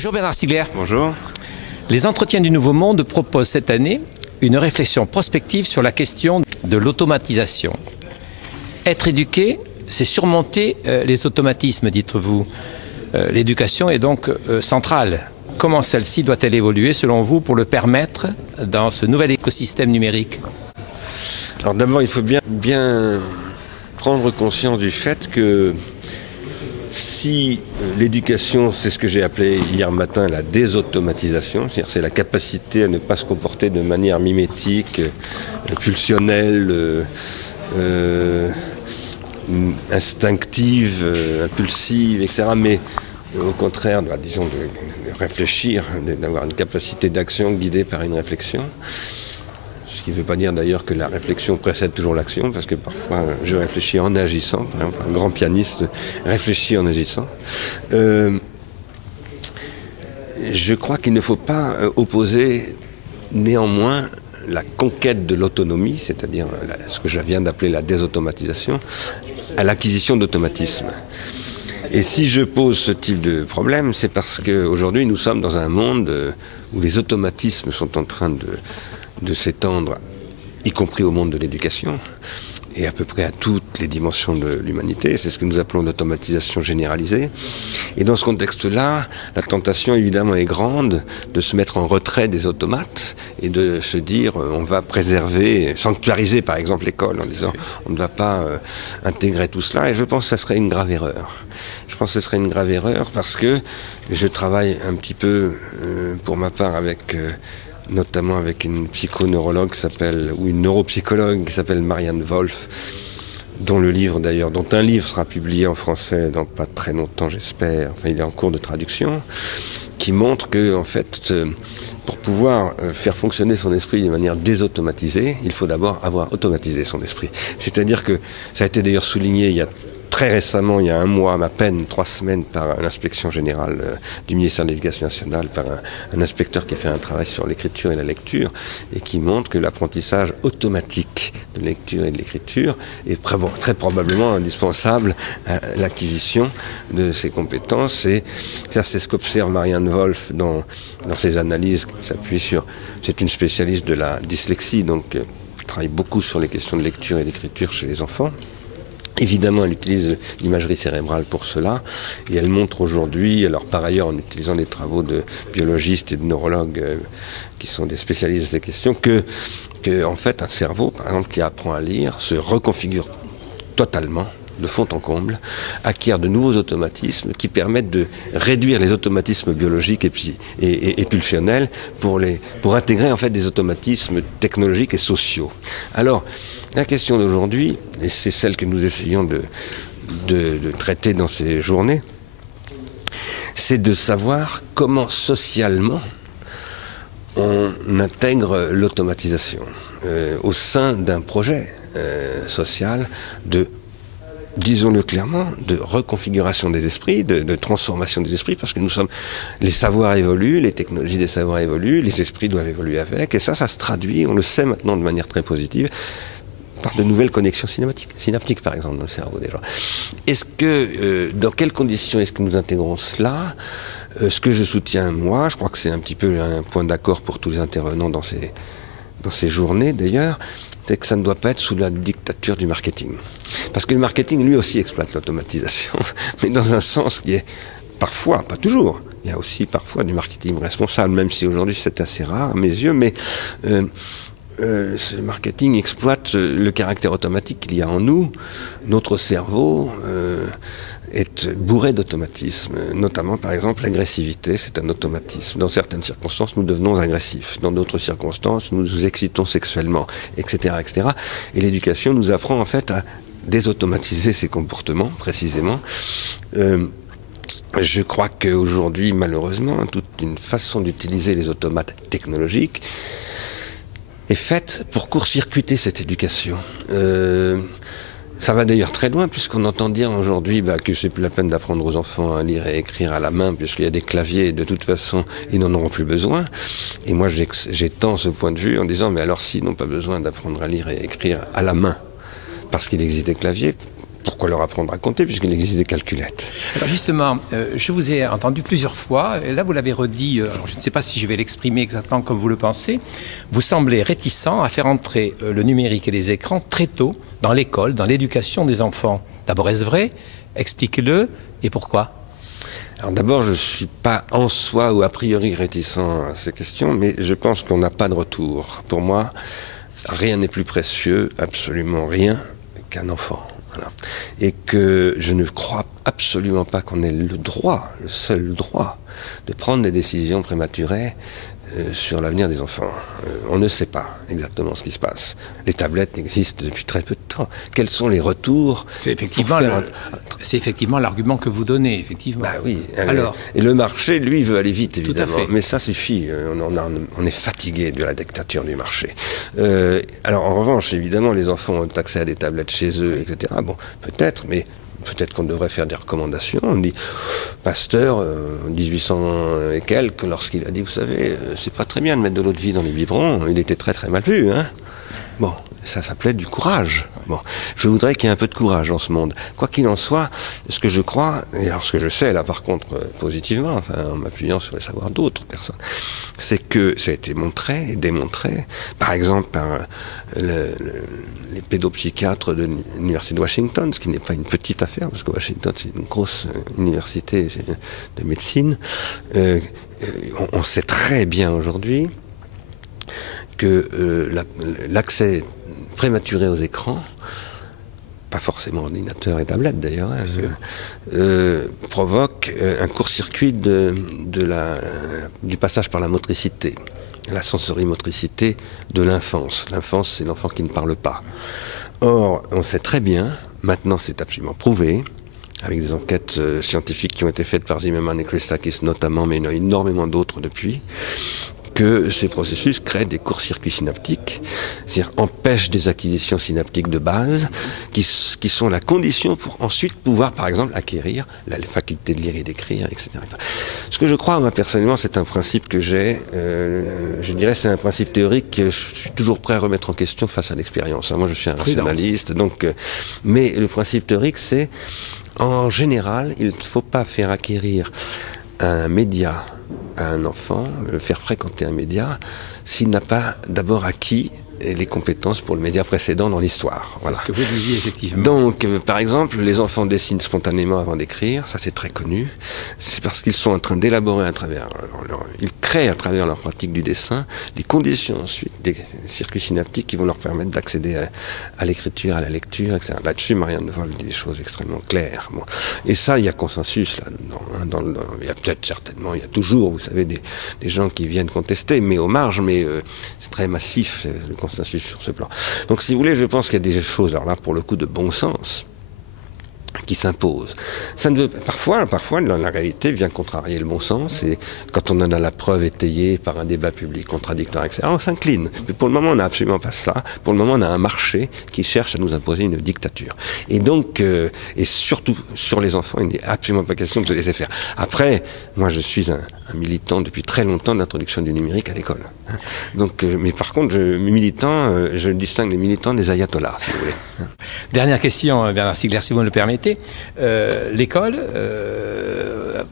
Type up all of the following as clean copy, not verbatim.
Bonjour Bernard Stiegler. Bonjour. Les Entretiens du Nouveau Monde proposent cette année une réflexion prospective sur la question de l'automatisation. Être éduqué, c'est surmonter les automatismes, dites-vous. L'éducation est donc centrale. Comment celle-ci doit-elle évoluer selon vous pour le permettre dans ce nouvel écosystème numérique? Alors d'abord, il faut bien prendre conscience du fait que si l'éducation, c'est ce que j'ai appelé hier matin la désautomatisation, c'est-à-dire c'est la capacité à ne pas se comporter de manière mimétique, pulsionnelle, instinctive, impulsive, etc. Mais au contraire, disons, de réfléchir, d'avoir une capacité d'action guidée par une réflexion. Ce qui ne veut pas dire d'ailleurs que la réflexion précède toujours l'action, parce que parfois je réfléchis en agissant, par exemple un grand pianiste réfléchit en agissant. Je crois qu'il ne faut pas opposer néanmoins la conquête de l'autonomie, c'est-à-dire ce que je viens d'appeler la désautomatisation, à l'acquisition d'automatisme. Et si je pose ce type de problème, c'est parce qu'aujourd'hui nous sommes dans un monde où les automatismes sont en train de s'étendre, y compris au monde de l'éducation, et à peu près à toutes les dimensions de l'humanité. C'est ce que nous appelons l'automatisation généralisée. Et dans ce contexte-là, la tentation évidemment est grande de se mettre en retrait des automates et de se dire on va préserver, sanctuariser par exemple l'école en disant on ne va pas intégrer tout cela. Et je pense que ça serait une grave erreur. Je pense que ce serait une grave erreur parce que je travaille un petit peu pour ma part avec notamment avec une psychoneurologue ou une neuropsychologue qui s'appelle Marianne Wolf, dont un livre sera publié en français dans pas très longtemps, j'espère. Enfin, il est en cours de traduction, qui montre que, en fait, pour pouvoir faire fonctionner son esprit de manière désautomatisée, il faut d'abord avoir automatisé son esprit. C'est-à-dire que, ça a été d'ailleurs souligné il y a très récemment, il y a un mois, à peine 3 semaines, par l'inspection générale du ministère de l'Éducation nationale, par un inspecteur qui a fait un travail sur l'écriture et la lecture, et qui montre que l'apprentissage automatique de lecture et de l'écriture est très probablement indispensable à l'acquisition de ces compétences. Et ça, c'est ce qu'observe Marianne Wolf dans ses analyses, qui s'appuie sur... C'est une spécialiste de la dyslexie, donc elle travaille beaucoup sur les questions de lecture et d'écriture chez les enfants. Évidemment, elle utilise l'imagerie cérébrale pour cela, et elle montre aujourd'hui, alors par ailleurs en utilisant des travaux de biologistes et de neurologues qui sont des spécialistes de ces questions, que en fait un cerveau, par exemple, qui apprend à lire, se reconfigure totalement, de fond en comble, acquiert de nouveaux automatismes qui permettent de réduire les automatismes biologiques et pulsionnels pour intégrer en fait des automatismes technologiques et sociaux. Alors, la question d'aujourd'hui, et c'est celle que nous essayons de traiter dans ces journées, c'est de savoir comment socialement on intègre l'automatisation au sein d'un projet social disons-le clairement, de reconfiguration des esprits, de transformation des esprits, parce que les savoirs évoluent, les technologies des savoirs évoluent, les esprits doivent évoluer avec, et ça se traduit, on le sait maintenant de manière très positive, par de nouvelles connexions synaptiques, par exemple, dans le cerveau des gens. Dans quelles conditions est-ce que nous intégrons cela? Ce que je soutiens, moi, je crois que c'est un petit peu un point d'accord pour tous les intervenants dans ces journées, d'ailleurs, c'est que ça ne doit pas être sous la dictature du marketing. Parce que le marketing, lui aussi, exploite l'automatisation, mais dans un sens qui est parfois, pas toujours, il y a aussi parfois du marketing responsable, même si aujourd'hui c'est assez rare à mes yeux, mais ce marketing exploite le caractère automatique qu'il y a en nous. Notre cerveau est bourré d'automatismes, notamment par exemple l'agressivité, c'est un automatisme. Dans certaines circonstances, nous devenons agressifs. Dans d'autres circonstances, nous nous excitons sexuellement, etc., etc. Et l'éducation nous apprend en fait à désautomatiser ces comportements, précisément. Je crois qu'aujourd'hui, malheureusement, toute une façon d'utiliser les automates technologiques est faite pour court-circuiter cette éducation. Ça va d'ailleurs très loin, puisqu'on entend dire aujourd'hui que c'est plus la peine d'apprendre aux enfants à lire et écrire à la main, puisqu'il y a des claviers, et de toute façon, ils n'en auront plus besoin. Et moi, j'étends ce point de vue en disant, mais alors s'ils n'ont pas besoin d'apprendre à lire et écrire à la main, parce qu'il existe des claviers, pourquoi leur apprendre à compter puisqu'il existe des calculettes? Alors justement, je vous ai entendu plusieurs fois, et là vous l'avez redit, alors je ne sais pas si je vais l'exprimer exactement comme vous le pensez, vous semblez réticent à faire entrer le numérique et les écrans très tôt dans l'école, dans l'éducation des enfants. D'abord, est-ce vrai? Expliquez-le, et pourquoi? Alors d'abord, je ne suis pas en soi ou a priori réticent à ces questions, mais je pense qu'on n'a pas de retour. Pour moi, rien n'est plus précieux, absolument rien, qu'un enfant. Voilà. Et que je ne crois absolument pas qu'on ait le droit, le seul droit, de prendre des décisions prématurées sur l'avenir des enfants. On ne sait pas exactement ce qui se passe. Les tablettes existent depuis très peu de temps. Quels sont les retours? C'est effectivement l'argument que vous donnez, effectivement. Bah oui. Alors, et le marché, lui, veut aller vite, évidemment. Tout à fait. Mais ça suffit. On est fatigué de la dictature du marché. Alors, en revanche, évidemment, les enfants ont accès à des tablettes chez eux, etc. Bon, peut-être, mais peut-être qu'on devrait faire des recommandations. On dit, Pasteur, 1800 et quelques, lorsqu'il a dit, vous savez, c'est pas très bien de mettre de l'eau de vie dans les biberons, il était très très mal vu, hein. Bon, ça s'appelait du courage. Bon, je voudrais qu'il y ait un peu de courage dans ce monde. Quoi qu'il en soit, ce que je crois, et alors ce que je sais là par contre positivement, enfin en m'appuyant sur les savoirs d'autres personnes, c'est que ça a été montré et démontré, par exemple par les pédopsychiatres de l'université de Washington, ce qui n'est pas une petite affaire, parce que Washington c'est une grosse université de médecine. On sait très bien aujourd'hui que l'accès prématuré aux écrans, pas forcément ordinateur et tablette d'ailleurs, provoque un court-circuit du passage par la motricité, la sensorimotricité de l'enfance. L'enfance, c'est l'enfant qui ne parle pas. Or, on sait très bien, maintenant c'est absolument prouvé, avec des enquêtes scientifiques qui ont été faites par Zimmerman et Christakis notamment, mais il y en a énormément d'autres depuis, que ces processus créent des courts-circuits synaptiques, c'est-à-dire empêchent des acquisitions synaptiques de base, qui sont la condition pour ensuite pouvoir, par exemple, acquérir la faculté de lire et d'écrire, etc. Ce que je crois, moi, personnellement, c'est un principe que j'ai, je dirais, c'est un principe théorique que je suis toujours prêt à remettre en question face à l'expérience. Moi, je suis un rationaliste, donc, mais le principe théorique, c'est, en général, il ne faut pas faire acquérir un média à un enfant, le faire fréquenter un média, s'il n'a pas d'abord acquis les compétences pour le média précédent dans l'histoire. Voilà. C'est ce que vous disiez, effectivement. Donc, par exemple, les enfants dessinent spontanément avant d'écrire, ça c'est très connu. C'est parce qu'ils sont en train d'élaborer à travers ils créent à travers leur pratique du dessin les conditions ensuite des circuits synaptiques qui vont leur permettre d'accéder à l'écriture, à la lecture, etc. Là-dessus, Marianne de Wolf dit des choses extrêmement claires. Bon. Et ça, il y a consensus là-dedans. Il y a peut-être certainement, il y a toujours, vous savez, des gens qui viennent contester, mais aux marges, mais c'est très massif, le consensus sur ce plan. Donc si vous voulez, je pense qu'il y a des choses, alors là pour le coup de bon sens, qui s'imposent. Ça ne veut, parfois, la réalité vient contrarier le bon sens, et quand on en a la preuve étayée par un débat public contradictoire, etc., on s'incline. Mais pour le moment, on n'a absolument pas cela. Pour le moment, on a un marché qui cherche à nous imposer une dictature. Et donc, et surtout sur les enfants, il n'est absolument pas question de se laisser faire. Après, moi, je suis un militant depuis très longtemps de l'introduction du numérique à l'école. Donc, mais par contre, je distingue les militants des ayatollahs, si vous voulez. Dernière question, Bernard Stiegler, si vous me le permettez. L'école,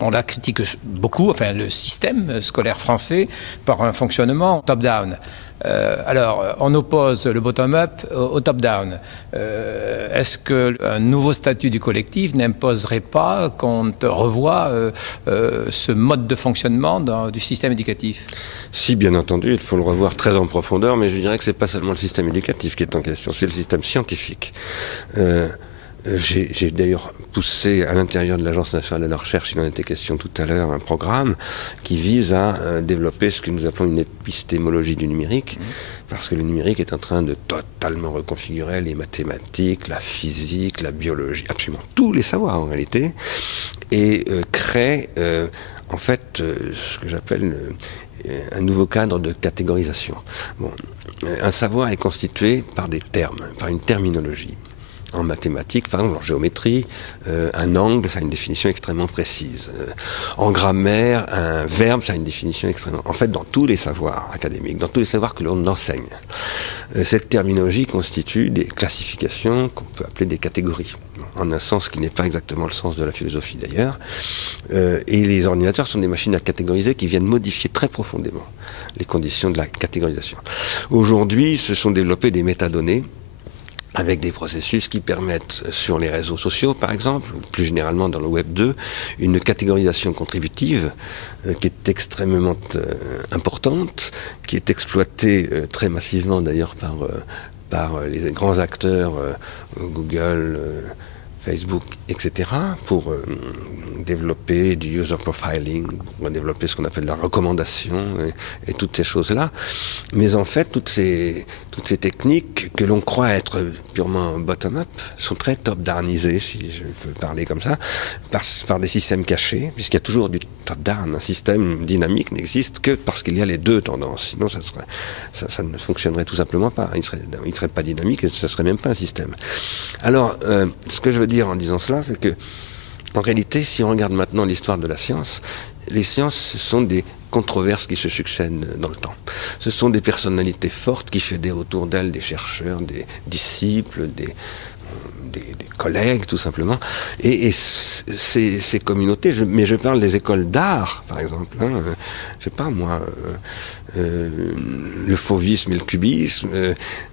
on la critique beaucoup, enfin le système scolaire français, par un fonctionnement top-down. Alors, on oppose le bottom-up au top-down. Est-ce qu'un nouveau statut du collectif n'imposerait pas qu'on revoie ce mode de fonctionnement du système éducatif? Si, bien entendu, il faut le revoir très en profondeur, mais je dirais que ce n'est pas seulement le système éducatif qui est en question, c'est le système scientifique. J'ai d'ailleurs poussé à l'intérieur de l'Agence nationale de la recherche, il en était question tout à l'heure, un programme qui vise à développer ce que nous appelons une épistémologie du numérique, parce que le numérique est en train de totalement reconfigurer les mathématiques, la physique, la biologie, absolument tous les savoirs en réalité, et crée en fait ce que j'appelle un nouveau cadre de catégorisation. Bon, un savoir est constitué par des termes, par une terminologie. En mathématiques, par exemple, en géométrie, un angle, ça a une définition extrêmement précise. En grammaire, un verbe, ça a une définition extrêmement... En fait, dans tous les savoirs académiques, dans tous les savoirs que l'on enseigne, cette terminologie constitue des classifications qu'on peut appeler des catégories. en un sens qui n'est pas exactement le sens de la philosophie d'ailleurs. Et les ordinateurs sont des machines à catégoriser qui viennent modifier très profondément les conditions de la catégorisation. Aujourd'hui, se sont développés des métadonnées avec des processus qui permettent, sur les réseaux sociaux par exemple, ou plus généralement dans le Web 2, une catégorisation contributive qui est extrêmement importante, qui est exploitée très massivement d'ailleurs par les grands acteurs, Google, Facebook, etc., pour développer du user profiling, pour développer ce qu'on appelle la recommandation et toutes ces choses-là. Mais en fait, toutes ces techniques que l'on croit être purement bottom-up sont très top-downisées, si je peux parler comme ça, par des systèmes cachés, puisqu'il y a toujours du top-down. Un système dynamique n'existe que parce qu'il y a les deux tendances. Sinon, ça ne fonctionnerait tout simplement pas. Il serait pas dynamique et ça serait même pas un système. Alors, ce que je veux dire en disant cela, c'est que, en réalité, si on regarde maintenant l'histoire de la science, les sciences, ce sont des controverses qui se succèdent dans le temps. Ce sont des personnalités fortes qui fédèrent autour d'elles des chercheurs, des disciples, des collègues, tout simplement. Et ces communautés, mais je parle des écoles d'art, par exemple, je sais pas moi, le fauvisme et le cubisme,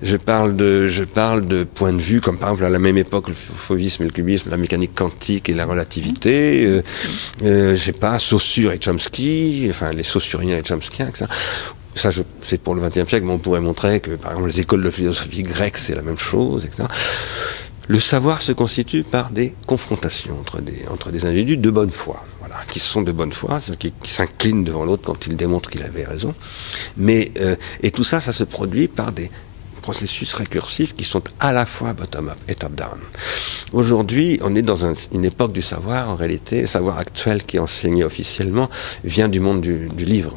je parle de points de vue, comme par exemple à la même époque, le fauvisme et le cubisme, la mécanique quantique et la relativité, je sais pas, Saussure et Chomsky, enfin les saussuriens et chomskiens, etc. Ça, c'est pour le XXe siècle, mais on pourrait montrer que, par exemple, les écoles de philosophie grecque, c'est la même chose, etc. Le savoir se constitue par des confrontations entre des individus de bonne foi, voilà, qui sont de bonne foi, qui s'inclinent devant l'autre quand il démontre qu'il avait raison. Et tout ça, ça se produit par des processus récursifs qui sont à la fois bottom-up et top-down. Aujourd'hui, on est dans une époque du savoir, en réalité. Le savoir actuel qui est enseigné officiellement vient du monde du livre.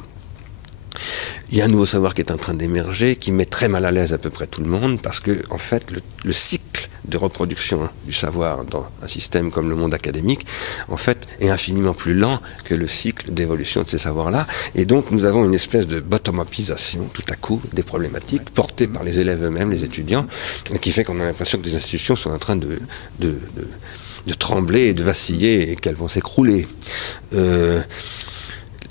Il y a un nouveau savoir qui est en train d'émerger, qui met très mal à l'aise à peu près tout le monde, parce que, en fait, le cycle de reproduction du savoir dans un système comme le monde académique, en fait, est infiniment plus lent que le cycle d'évolution de ces savoirs-là. Et donc, nous avons une espèce de bottom-upisation, tout à coup, des problématiques portées par les élèves eux-mêmes, les étudiants, qui fait qu'on a l'impression que les institutions sont en train de trembler et de vaciller et qu'elles vont s'écrouler.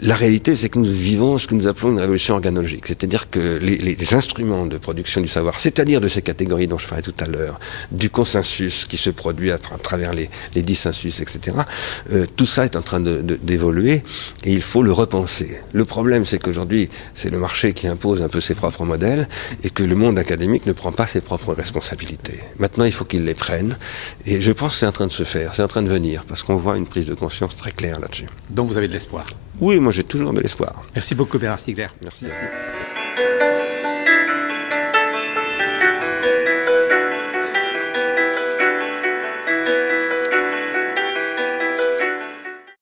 La réalité, c'est que nous vivons ce que nous appelons une révolution organologique. C'est-à-dire que les instruments de production du savoir, c'est-à-dire de ces catégories dont je parlais tout à l'heure, du consensus qui se produit à travers les dissensus, etc., tout ça est en train d'évoluer et il faut le repenser. Le problème, c'est qu'aujourd'hui, c'est le marché qui impose un peu ses propres modèles et que le monde académique ne prend pas ses propres responsabilités. Maintenant, il faut qu'il les prenne et je pense que c'est en train de se faire, c'est en train de venir, parce qu'on voit une prise de conscience très claire là-dessus. Donc vous avez de l'espoir? Oui, moi j'ai toujours de l'espoir. Merci beaucoup Bernard Stiegler. Merci.